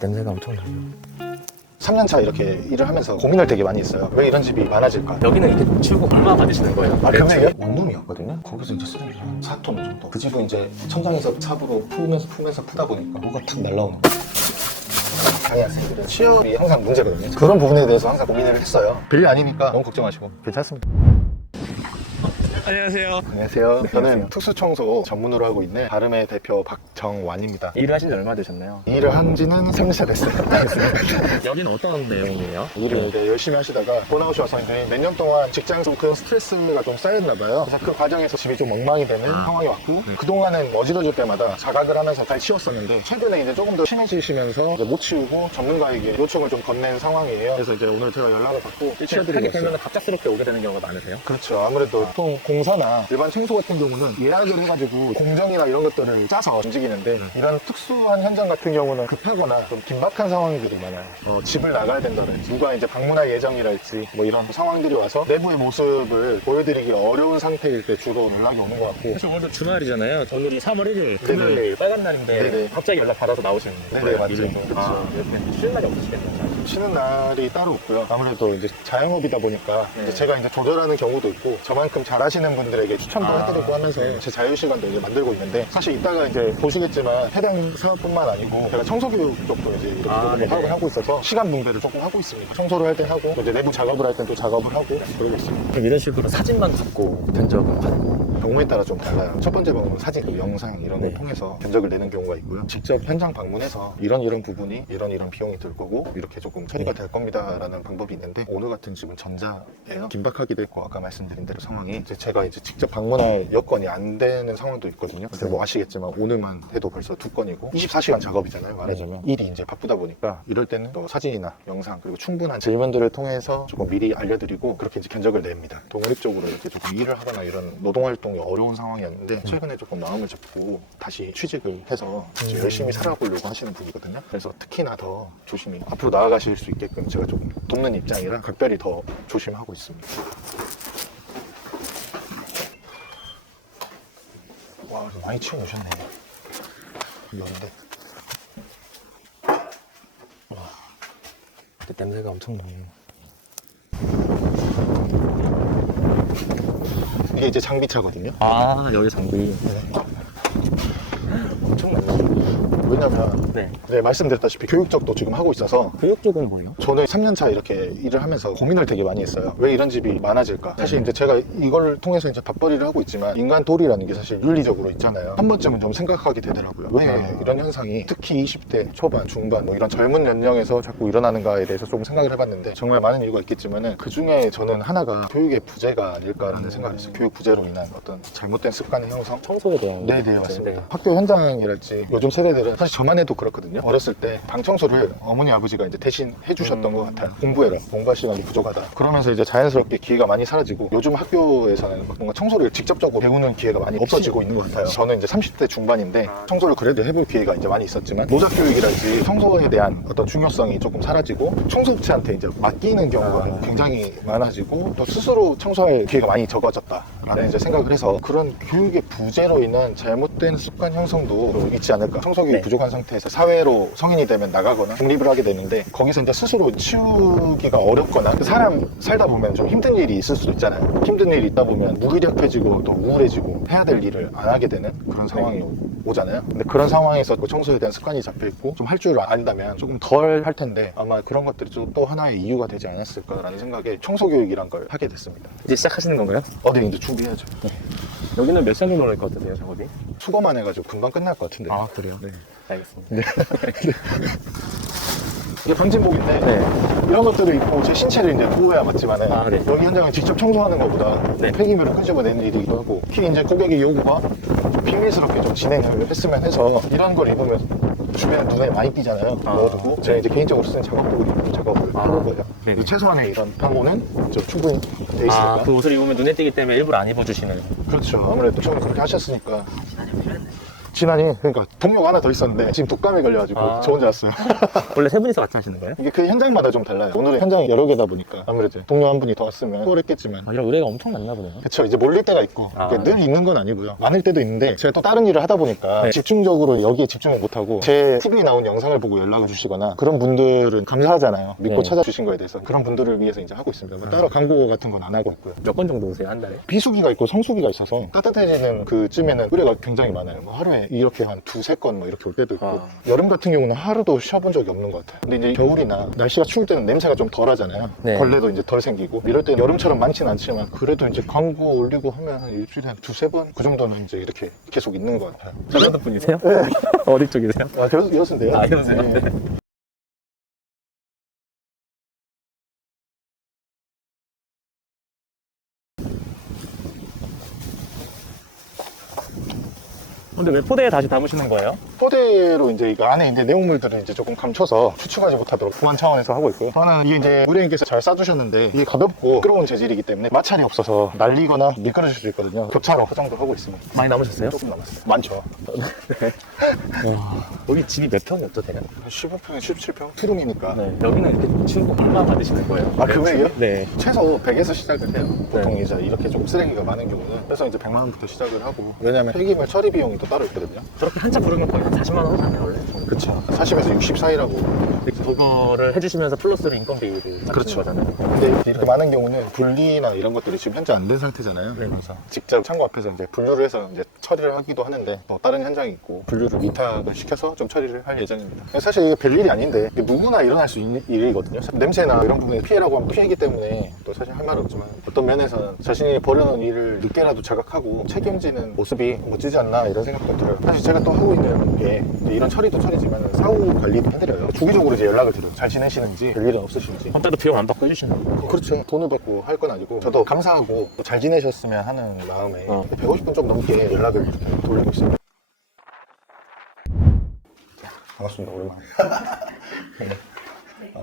냄새가 엄청나요. 3년차 이렇게 일을 하면서 고민을 되게 많이 했어요. 왜 이런 집이 많아질까? 여기는 이렇게 치우고 얼마 받으시는 거예요? 금액이요? 원룸이었거든요. 거기서 이제 쓰레기 한 4톤 정도. 그 집은 이제 천장에서 삽으로 풀면서 푸다 보니까 뭐가 탁 날라오는 거예요. 강의 학생들은 취업이 항상 문제거든요. 그런 부분에 대해서 항상 고민을 했어요. 별일 아니니까 너무 걱정하시고 괜찮습니다. 안녕하세요. 안녕하세요. 저는 특수청소 전문으로 하고 있는 바름의 대표 박정완입니다. 일을 하신 지 얼마 되셨나요? 일을 한 지는 3년차 됐어요. 여기는 어떤 내용이에요? 일을 이제 열심히 하시다가 번아웃이 와서 이제 몇 년 동안 직장에서 그 스트레스가 좀 쌓였나 봐요. 그래서 그 과정에서 집이 좀 엉망이 되는 상황이 왔고 그동안은 어지러질 때마다 자각을 하면서 잘 치웠었는데 최근에 이제 조금 더 심해지시면서 이제 못 치우고 전문가에게 요청을 좀 건넨 상황이에요. 그래서 이제 오늘 제가 연락을 받고 치워드리고 하게 있어요. 되면 갑작스럽게 오게 되는 경우가 많으세요? 그렇죠. 아무래도 보통 공사나 일반 청소 같은 경우는 예약을 해가지고 공정이나 이런 것들을 짜서 움직이는데 이런 특수한 현장 같은 경우는 급하거나 좀 긴박한 상황들이 많아요. 집을 나가야 된다든지 누가 이제 방문할 예정이랄지 뭐 이런 상황들이 와서 내부의 모습을 보여드리기 어려운 상태일 때 주로 연락이 오는 것 같고 사실 오늘도 주말이잖아요. 오늘이 3월 1일 네네. 금요일 빨간 날인데 네네. 갑자기 연락 받아서 나오시는 거예요? 네네, 맞아요. 일을. 그렇죠. 이렇게 쉬는 날이 없으시겠네요. 쉬는 날이 따로 없고요. 아무래도 이제 자영업이다 보니까 이제 제가 이제 조절하는 경우도 있고 저만큼 잘하시는 분들에게 추천도 해드리고 하면서 제 자유시간도 이제 만들고 있는데 사실 이따가 이제 보시겠지만 해당 사업뿐만 아니고 제가 청소교육 쪽도 이제 이렇게 조금 네네. 사업을 하고 있어서 시간 분배를 조금 하고 있습니다. 청소를 할 때 하고 또 이제 내부 작업을 할 땐 또 작업을 하고 그러고 있습니다. 그럼 이런 식으로 사진만 받고 견적은 받고 경우에 따라 좀 달라요. 첫 번째 방법은 사진, 그리고 영상 이런 걸 네. 통해서 견적을 내는 경우가 있고요. 직접 현장 방문해서 이런 부분이 이런 비용이 들 거고 이렇게 조금 처리가 될 겁니다 라는 방법이 있는데 오늘 같은 집은 전자예요. 긴박하기도 했고 아까 말씀드린 대로 상황이 이제 제가 이제 직접 방문할 여건이 안 되는 상황도 있거든요. 근데 뭐 아시겠지만 오늘만 해도 벌써 2건이고 24시간 작업이잖아요. 말하자면 일이 이제 바쁘다 보니까 이럴 때는 또 사진이나 영상 그리고 충분한 질문들을 통해서 조금 미리 알려드리고 그렇게 이제 견적을 냅니다. 독립적으로 이렇게 조금 일을 하거나 이런 노동활동이 어려운 상황이었는데 최근에 조금 마음을 잡고 다시 취직을 해서 이제 열심히 살아보려고 하시는 분이거든요. 그래서 특히나 더 조심히 앞으로 나아가실 수 있게끔 제가 좀 돕는 입장이라 각별히 더 조심하고 있습니다. 와, 많이 치워놓으셨네. 이런데 냄새가 엄청나요. 이게 이제 장비차거든요. 아, 여기 장비. 엄청나요. 왜냐면 네. 네, 말씀드렸다시피 교육 쪽도 지금 하고 있어서 교육 쪽은 뭐예요? 저는 3년차 이렇게 일을 하면서 고민을 되게 많이 했어요. 왜 이런 집이 많아질까? 사실 이제 제가 이걸 통해서 이제 밥벌이를 하고 있지만 인간 도리라는 게 사실 윤리적으로 있잖아요. 한 번쯤은 좀 생각하게 되더라고요. 왜 이런 현상이 특히 20대 초반, 중반 뭐 이런 젊은 연령에서 자꾸 일어나는가에 대해서 조금 생각을 해봤는데 정말 많은 이유가 있겠지만은 그 중에 저는 하나가 교육의 부재가 아닐까라는 생각을 했어요. 교육 부재로 인한 어떤 잘못된 습관의 형성? 청소에 대한. 네네, 맞습니다. 학교 현장이랄지 요즘 세대들은 사실 저만 해도 그렇거든요. 어렸을 때 방 청소를 어머니 아버지가 이제 대신 해주셨던 것 같아요. 공부해라, 공부할 시간이 부족하다. 그러면서 이제 자연스럽게 기회가 많이 사라지고 요즘 학교에서는 뭔가 청소를 직접적으로 배우는 기회가 많이 없어지고 있는 것 같아요. 저는 이제 30대 중반인데 청소를 그래도 해볼 기회가 이제 많이 있었지만 노작 교육이랄지 청소에 대한 어떤 중요성이 조금 사라지고 청소업체한테 이제 맡기는 경우가 굉장히 많아지고 또 스스로 청소할 기회가 많이 적어졌다라는 이제 생각을 해서 그런 교육의 부재로 인한 잘못된 습관 형성도 있지 않을까. 청소교육이 부족한 상태에서 사회로 성인이 되면 나가거나 독립을 하게 되는데 거기서 이제 스스로 치우기가 어렵거나 사람 살다 보면 좀 힘든 일이 있을 수도 있잖아요. 힘든 일이 있다 보면 무기력해지고 또 우울해지고 해야 될 일을 안 하게 되는 그런 상황이 오잖아요. 근데 그런 상황에서 그 청소에 대한 습관이 잡혀있고 좀 할 줄 안다면 조금 덜 할 텐데 아마 그런 것들이 또 하나의 이유가 되지 않았을까라는 생각에 청소교육이란 걸 하게 됐습니다. 이제 시작하시는 건가요? 네, 이제 준비해야죠. 여기는 몇 시간 정도 걸릴 것 같으세요, 작업이? 수거만 해가지고 금방 끝날 것 같은데. 아, 그래요? 네. 알겠습니다. 이게 방진복인데 네. 이런 것들을 입고 제 신체를 이제 보호해야 맞지만은 네. 여기 현장을 직접 청소하는 것보다 네. 폐기물을 끄집어내는 일이기도 하고 특히 이제 고객의 요구가 좀 비밀스럽게 좀 진행을 했으면 해서 이런 걸 입으면 주변에 눈에 많이 띄잖아요. 넣어두고 제가 이제 개인적으로 쓰는 작업복을 입고 작업을 해볼 거예요. 네네. 최소한의 이런 방호는 좀 충분히 돼 있으니까. 그 옷을 입으면 눈에 띄기 때문에 일부러 안 입어주시는. 그렇죠. 아무래도 처음 그렇게 하셨으니까. 지난이 그러니까 동료가 하나 더 있었는데 지금 독감에 걸려가지고 아. 저 혼자 왔어요. 원래 세 분이서 같이 하시는 거예요? 이게 그 현장마다 좀 달라요. 오늘은 현장이 여러 개다 보니까 아무래도 동료 한 분이 더 왔으면 수월했겠지만 이런 의뢰가 엄청 많나 보네요. 그쵸 이제 몰릴 때가 있고 아. 그러니까 늘 있는 건 아니고요. 많을 때도 있는데 제가 또 다른 일을 하다 보니까 네. 집중적으로 여기에 집중을 못하고 제 TV에 나온 영상을 보고 연락을 주시거나 그런 분들은 감사하잖아요. 믿고 네. 찾아주신 거에 대해서 그런 분들을 위해서 이제 하고 있습니다. 뭐 따로 광고 같은 건 안 하고 있고요. 몇 건 정도 오세요, 한 달에? 비수기가 있고 성수기가 있어서 따뜻해지는 그쯤에는 의뢰가 굉장히 많아요. 뭐 하루에 이렇게 한 두세 건 뭐 이렇게 올 때도 있고 아. 여름 같은 경우는 하루도 쉬어본 적이 없는 것 같아요. 근데 이제 겨울이나 날씨가 추울 때는 냄새가 좀 덜 하잖아요. 네. 벌레도 이제 덜 생기고 이럴 때는 여름처럼 많진 않지만 그래도 이제 광고 올리고 하면 한 일주일에 한 두세 번 그 정도는 이제 이렇게 계속 있는 것 같아요. 전라도 분이세요? 어디 쪽이세요? 아, 이렇습니다. 아, 이러세요? 네. 근데 왜 포대에 다시 담으시는 거예요? 포대로 이제 이거 안에 이제 내용물들을 이제 조금 감춰서 추측하지 못하도록 보안 차원에서 하고 있고요. 또 하나는 이게 이제 의뢰인께서 잘 싸주셨는데 이게 가볍고 끌어온 재질이기 때문에 마찰이 없어서 날리거나 미끄러질 수 있거든요. 교차로 화장도 하고 있습니다. 많이 남으셨어요? 조금 남았어요. 많죠. 여기 집이 몇 평이 어떠세요? 15평에 17평? 투룸이니까. 네. 여기는 이렇게 출고 얼마 받으시는 거예요? 아, 금액이요? 네. 최소 100에서 시작을 해요. 보통 이제 이렇게 조금 쓰레기가 많은 경우는. 그래서 이제 100만 원부터 시작을 하고. 왜냐면 폐기물 처리 비용이 또 따로 있거든요. 저렇게 한차 부르면 거의 40만 원 하잖아요, 원래. 그쵸. 40에서 60 사이라고. 그거를 해주시면서 플러스로 인건비를 그렇죠. 그렇죠. 거잖아요. 근데 이렇게 많은 경우는 분리나 이런 것들이 지금 현재 안 된 상태잖아요. 그래서 직접 창고 앞에서 이제 분류를 해서 이제 처리를 하기도 하는데 또 다른 현장이 있고 분류를 위탁을 시켜서 좀 처리를 할 예정입니다. 사실 이게 별일이 아닌데 이게 누구나 일어날 수 있는 일이거든요. 냄새나 이런 부분에 피해라고 하면 피해이기 때문에 또 사실 할 말은 없지만 어떤 면에서는 자신이 버려놓은 일을 늦게라도 자각하고 책임지는 모습이 멋지지 않나 이런 생각도 들어요. 사실 제가 또 하고 있는 게 이제 이런 처리도 처리지만 사후 관리도 해드려요. 주기적으로 이제 연락을 드려요. 잘 지내시는지 별일은 없으신지. 혼자도 비용 안 받고 해주시는 거예요? 그렇죠. 돈을 받고 할 건 아니고 저도 감사하고 잘 지내셨으면 하는 마음에 150분 좀 넘게 연락을 돌리고 있습니다. 반갑습니다. 오랜만에.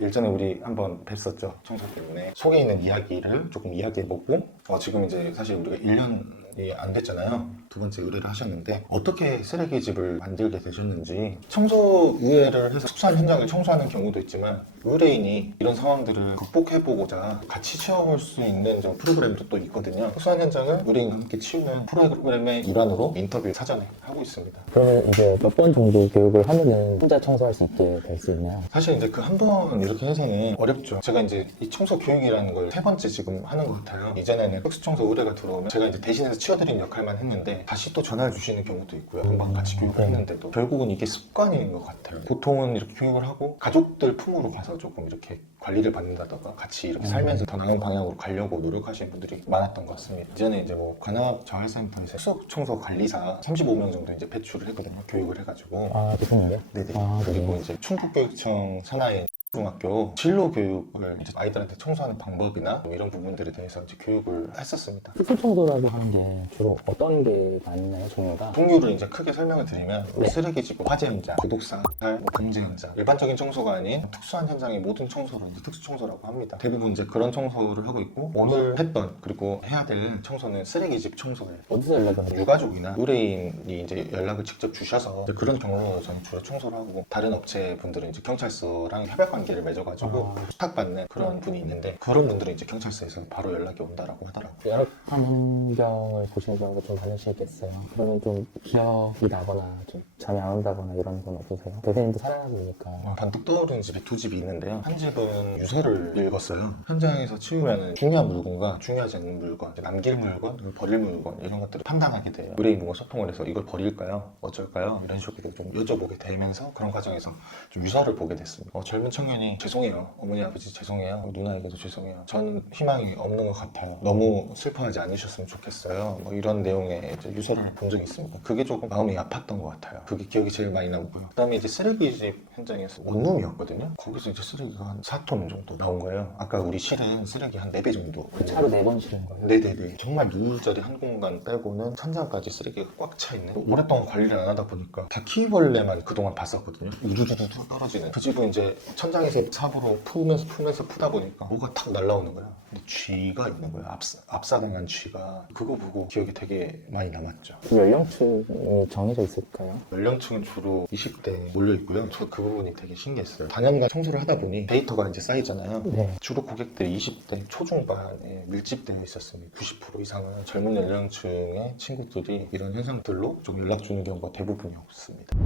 일전에 우리 한번 뵀었죠. 청소 때문에 속에 있는 이야기를 조금 이야기해보고 지금 이제 사실 우리가 1년이 안 됐잖아요. 두 번째 의뢰를 하셨는데 어떻게 쓰레기집을 만들게 되셨는지 청소 의뢰를 해서 숙소한 현장을 청소하는 경우도 있지만 의뢰인이 이런 상황들을 극복해보고자 같이 치워볼 수 있는 좀 프로그램도 또 있거든요. 숙소한 현장을 의뢰인과 함께 치우는 프로그램의 일환으로 인터뷰 사전에 하고 있습니다. 그러면 이제 몇 번 정도 교육을 하면은 혼자 청소할 수 있게 될 수 있나요? 사실 이제 그 한 번 이렇게 해서는 어렵죠. 제가 이제 이 청소 교육이라는 걸 세 번째 지금 하는 것 같아요. 이전에는 흑수청소 의뢰가 들어오면 제가 이제 대신해서 치워드리는 역할만 했는데 다시 또 전화를 주시는 경우도 있고요. 금방 같이 교육을 했는데도 결국은 이게 습관인 것 같아요. 보통은 이렇게 교육을 하고 가족들 품으로 가서 조금 이렇게 관리를 받는다던가 같이 이렇게 살면서 더 나은 방향으로 가려고 노력하시는 분들이 많았던 것 같습니다. 이전에 이제 뭐 관악자활센터에서 숙소청소 관리사 35명 정도 이제 배출을 했거든요. 교육을 해가지고. 아, 대표님요? 네네. 아, 그리고 네. 이제 충북교육청 산하의 중학교 진로 교육을 이제 아이들한테 청소하는 방법이나 뭐 이런 부분들에 대해서 이제 교육을 했었습니다. 숙소 청소라고 하는 게 주로 어떤 게 많나요, 종류가? 종류를 이제 크게 설명을 드리면 네. 쓰레기집, 화재 현장, 구독사, 뭐 금지 현장, 일반적인 청소가 아닌 특수한 현장의 모든 청소를 이제 특수 청소라고 합니다. 대부분 이제 그런 청소를 하고 있고 오늘 했던 그리고 해야 될 청소는 쓰레기집 청소예요. 어디서 연락을 하나요? 유가족이나 의뢰인이 이제 연락을 직접 주셔서 이제 그런 경우로 저는 주로 청소를 하고 다른 업체 분들은 이제 경찰서랑 협약 관계를 맺어가지고 수탁받는 그런 분이 있는데 그런 분들은 이제 경찰서에서 바로 연락이 온다라고 하더라고요. 열악한 환경을 보시는 경우가 좀 많으시겠어요. 그러면 좀 기억이 나거나 좀 잠이 안 온다거나 이런 건 없으세요? 대표님도 살아가고 있으니까. 단독 떠오르는 집이 두 집이 있는데요. 한 집은 유서를 읽었어요. 현장에서 치우면 중요한 물건과 중요하지 않는 물건, 남길 물건, 버릴 물건 이런 것들을 판단하게 돼요. 의뢰인과 소통을 해서 이걸 버릴까요? 어쩔까요? 이런 식으로 좀 여쭤보게 되면서 그런 과정에서 좀 유서를 보게 됐습니다. 젊은 청년이 죄송해요. 어머니 아버지 죄송해요. 누나에게도 죄송해요. 저는 희망이 없는 것 같아요. 너무 슬퍼하지 않으셨으면 좋겠어요. 뭐 이런 내용의 이제 유서를 본 적이 있습니다. 그게 조금 마음이 아팠던 것 같아요. 그게 기억이 제일 많이 나고요. 그 다음에 이제 쓰레기집 현장에서 원룸이었거든요. 거기서 이제 쓰레기가 한 4톤 정도 나온 거예요. 아까 우리 실은 쓰레기 한 4배 정도. 그 차로 4번 실은 거예요? 네네네. 정말 누울 자리 한 공간 빼고는 천장까지 쓰레기가 꽉 차 있는. 오랫동안 관리를 안 하다 보니까 바퀴벌레만 그동안 봤었거든요. 우두두두 떨어지는. 그 집은 이제 천장이 현장에서 삽으로 풀면서 푸다 보니까 뭐가 탁 날라오는 거야. 근데 쥐가 있는 거야. 압사당한 쥐가. 그거 보고 기억이 되게 많이 남았죠. 연령층이 정해져 있을까요? 연령층은 주로 20대 몰려 있고요. 저 그 부분이 되게 신기했어요. 단연간 청소를 하다 보니 데이터가 이제 쌓이잖아요. 네. 주로 고객들이 20대 초중반에 밀집되어 있었습니다. 90% 이상은 젊은 연령층의 친구들이 이런 현상들로 좀 연락 주는 경우가 대부분이 없습니다.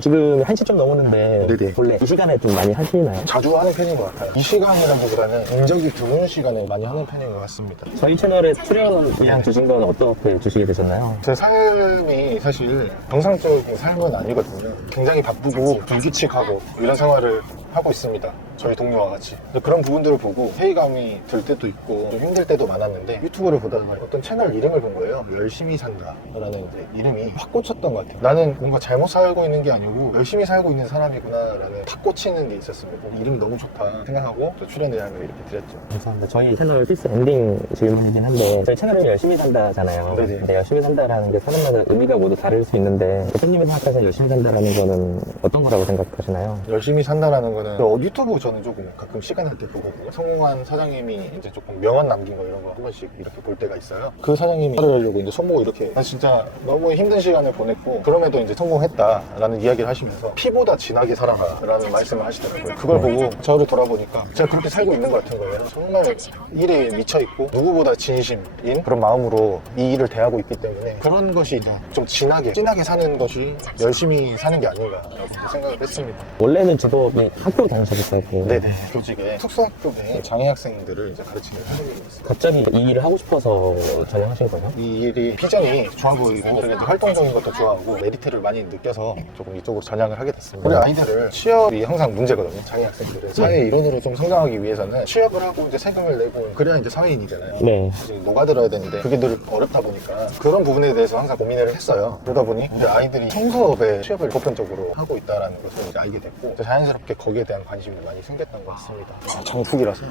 지금 1시 좀 넘었는데 네네. 원래 이 시간에 좀 많이 하시나요? 자주 하는 편인 것 같아요. 이 시간이라기보다는 인적이 드문 시간에 많이 하는 편인 것 같습니다. 저희 채널에 출연 기한 주신 건 어떻게 주시게 되셨나요? 제 삶이 사실 정상적인 삶은 아니거든요. 굉장히 바쁘고 불규칙하고 이런 생활을 하고 있습니다. 저희 동료와 같이. 근데 그런 부분들을 보고 회의감이 들 때도 있고 좀 힘들 때도 많았는데 유튜브를 보다가 어떤 채널 이름을 본 거예요. 열심히 산다 라는 이제 이름이 확 꽂혔던 것 같아요. 나는 뭔가 잘못 살고 있는 게 아니고 열심히 살고 있는 사람이구나 라는 탁 꽂히는 게 있었습니다. 이름이 너무 좋다 생각하고 또 출연 의향을 이렇게 드렸죠. 감사합니다. 저희 채널 필수 엔딩 질문이긴 한데 저희 채널이 열심히 산다잖아요. 네네. 근데 열심히 산다라는 게 사람마다 의미가 모두 다를 수 있는데 대표님이 생각하시는 열심히 산다라는 거는 어떤 거라고 생각하시나요? 열심히 산다라는 거는 유튜브 저는 조금 가끔 시간 날 때 보거든요. 성공한 사장님이 이제 조금 명언 남긴 거 이런 거 한 번씩 이렇게 볼 때가 있어요. 그 사장님이 하려고 이제 손보고 이렇게 난 진짜 너무 힘든 시간을 보냈고 그럼에도 이제 성공했다라는 이야기를 하시면서 피보다 진하게 살아가라는 말씀을 하시더라고요. 그걸 보고 저를 돌아보니까 제가 그렇게 살고 있는 것 같은 거예요. 정말 일에 미쳐있고 누구보다 진심인 그런 마음으로 이 일을 대하고 있기 때문에 그런 것이 이제 좀 진하게 사는 것이 열심히 사는 게 아닌가라고 생각을 했습니다. 원래는 직업이 학교 다니셨었고 네네. 교직에 특수학급에 장애 학생들을 이제 가르치는 선생님이었어요. 갑자기 이 일을 하고 싶어서 전향하신 거예요? 이 일이 비전이 좋아 보이고 그래도 활동적인 것도 좋아하고 메리트를 많이 느껴서 조금 이쪽으로 전향을 하게 됐습니다. 우리 아이들을 취업이 항상 문제거든요. 장애 학생들은 사회 일원으로 좀 성장하기 위해서는 취업을 하고 이제 세금을 내고 그래야 이제 사회인이잖아요. 네. 이제 녹아들어야 되는데 그게 늘 어렵다 보니까 그런 부분에 대해서 항상 고민을 했어요. 그러다 보니 우리 아이들이 청소업에 취업을 보편적으로 하고 있다는 것을 이제 알게 됐고 자연스럽게 거기에 대한 관심이 많이 생겼던 것 같습니다. 정숙이라서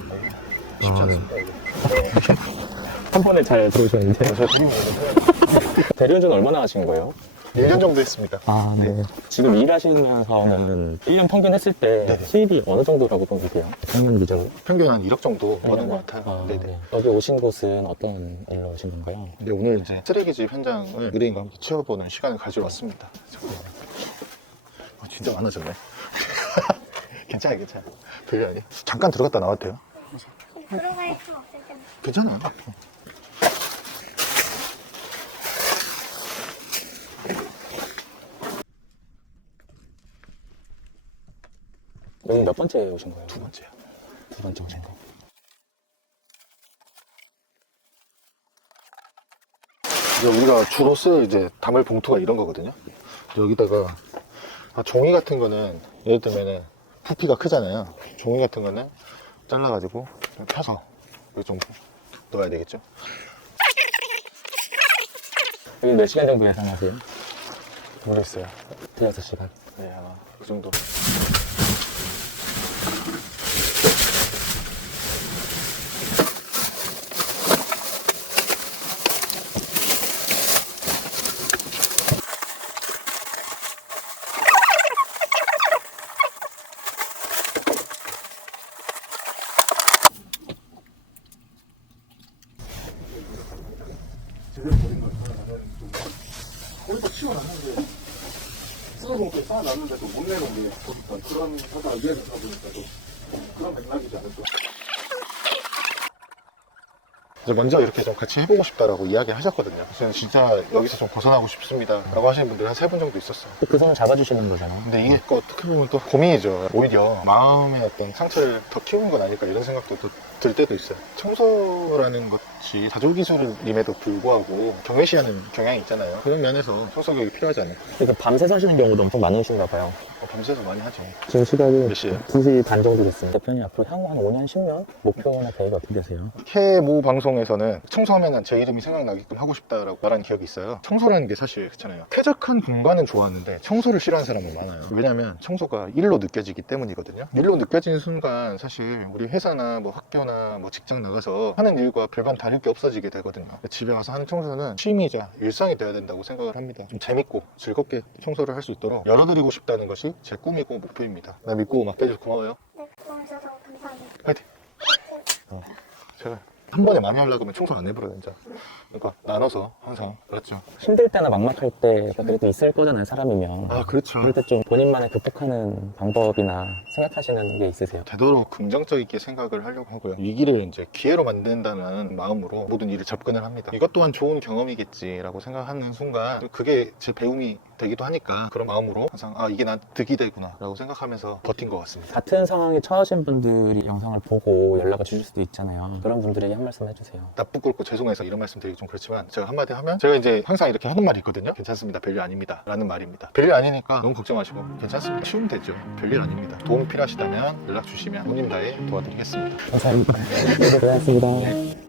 쉽지 않습니다. 네. 한 번에 잘 들어오셨는데 제가 드리고 있는데 대리운전 얼마나 하신 거예요? 1년 정도 했습니다. 아, 네. 지금 일하시면서는 1년 평균 했을 때 네네. 수입이 어느 정도라고 보세요? 평균 기준으로? 평균 한 1억 정도 버는 것 같아요. 아, 네네. 네. 여기 오신 곳은 어떤 일로 오신 건가요? 근데 오늘 이제 쓰레기집 현장을 의뢰인과 함께 치워보는 시간을 가지러 왔습니다. 진짜 많아졌네. 괜찮아요. 별일 아니에요. 잠깐 들어갔다 나와도 돼요? 들어갈 수 없을 텐데. 괜찮아요. 여기 몇 번째 오신 거예요? 두 번째요. 두 번째 오신 거. 이제 우리가 주로 쓸 이제 담을 봉투가 이런 거거든요. 여기다가 종이 같은 거는 예를 들면은 부피가 크잖아요. 종이 같은 거는 잘라가지고 좀 펴서 여기 좀 넣어야 되겠죠. 여기 몇 시간 정도 예상하세요? 모르겠어요. 6시간. 네, 아마 그 정도. 거기서 치워놨는데 쓸어놓은 게 쌓아놨는데도 못 내놓은 게 보니까 그런 하다가 이해를 하다 보니까 그런 맥락이지 않을까. 이제 먼저 이렇게 좀 같이 해보고 싶다라고 이야기 하셨거든요. 저는 진짜 여기서 좀 벗어나고 싶습니다 라고 하시는 분들이 한 3분 정도 있었어요. 그 손을 잡아주시는 거잖아요. 근데 이게 또 어떻게 보면 또 고민이죠. 오히려 마음의 어떤 상처를 더 키우는 건 아닐까 이런 생각도 또 들 때도 있어요. 청소라는 것이 자조기술임에도 불구하고 경외시하는 경향이 있잖아요. 그런 면에서 청소 교육이 필요하지 않을까. 그래서 밤새 사시는 경우도 엄청 많으신가 봐요. 밤새서 많이 하죠. 지금 시각이 몇 시에요? 2시 반 정도 됐습니다. 대표님 앞으로 향후 한 5년, 10년 목표나 계획이 어떻게 되세요? 캐모 방송에서는 청소하면 제 이름이 생각나게끔 하고 싶다라고 말한 기억이 있어요. 청소라는 게 사실 그렇잖아요. 쾌적한 공간은 좋아하는데 청소를 싫어하는 사람은 많아요. 왜냐하면 청소가 일로 느껴지기 때문이거든요. 일로 느껴지는 순간 사실 우리 회사나 뭐 학교나 뭐 직장 나가서 하는 일과 별반 다를 게 없어지게 되거든요. 집에 와서 하는 청소는 취미이자 일상이 되어야 된다고 생각을 합니다. 좀 재밌고 즐겁게 청소를 할 수 있도록 열어드리고 싶다는 것이 제 꿈이고 목표입니다. 나 믿고 맡겨줘서 고마워요. 네, 고마워요. 제가 한 번에 많이 하려고 하면 청소 안 해버려요 진짜. 그러니까 나눠서 항상. 그렇죠. 힘들 때나 막막할 때 그래도 있을 거잖아요, 사람이면. 아 그렇죠. 그럴 때 좀 본인만의 극복하는 방법이나 생각하시는 게 있으세요? 되도록 긍정적이게 생각을 하려고 하고요. 위기를 이제 기회로 만든다는 마음으로 모든 일을 접근을 합니다. 이것 또한 좋은 경험이겠지라고 생각하는 순간 그게 제 배움이 되기도 하니까 그런 마음으로 항상 아 이게 난 득이 되구나 라고 생각하면서 버틴 것 같습니다. 같은 상황에 처하신 분들이 영상을 보고 연락을 주실 수도 있잖아요. 그런 분들에게 한 말씀 해주세요. 나쁘고 죄송해서 이런 말씀 드리기 좀 그렇지만 제가 한마디 하면 제가 이제 항상 이렇게 하는 말이 있거든요. 괜찮습니다. 별일 아닙니다. 라는 말입니다. 별일 아니니까 너무 걱정 마시고 괜찮습니다. 쉬우면 되죠. 별일 아닙니다. 도움 필요하시다면 연락 주시면 본인 다해 도와드리겠습니다. 감사합니다. 네, 고맙습니다.